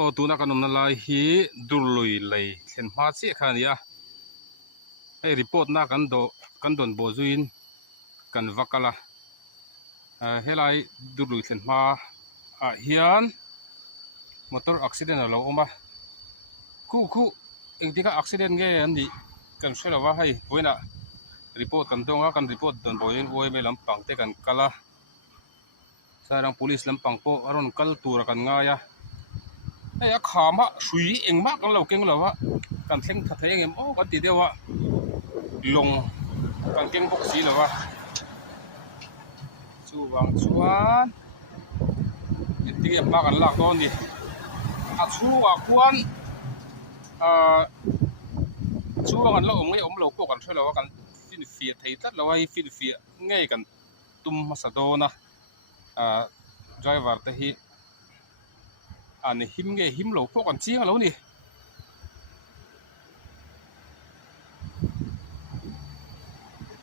o tuna kanom na lai hi durlui lei thlen hma chi kha nia ei report na kan don bo zuin kan vakala helai durlui thlen hma hian motor accident alo oma khu engtika accident nge an ni kan hrelowa hei poina report kan donga kan report don boin oi me lampang te kan kala sarang police lampang po aron kal tur kan ngaya ei a khama hrui engma kan lo keng lawa kan thleng tha thei em o kan ti dewa long kan keng bok si lawa chuwang chuan ti em ba kan lak don ni a chuwa khuan chuwang an lo om lo ko kan hrelowa kan fin fia thei tat lawa hi fin fia ngei kan tum masadona driver te hi an him nge him lo pawh kan chiang lo ni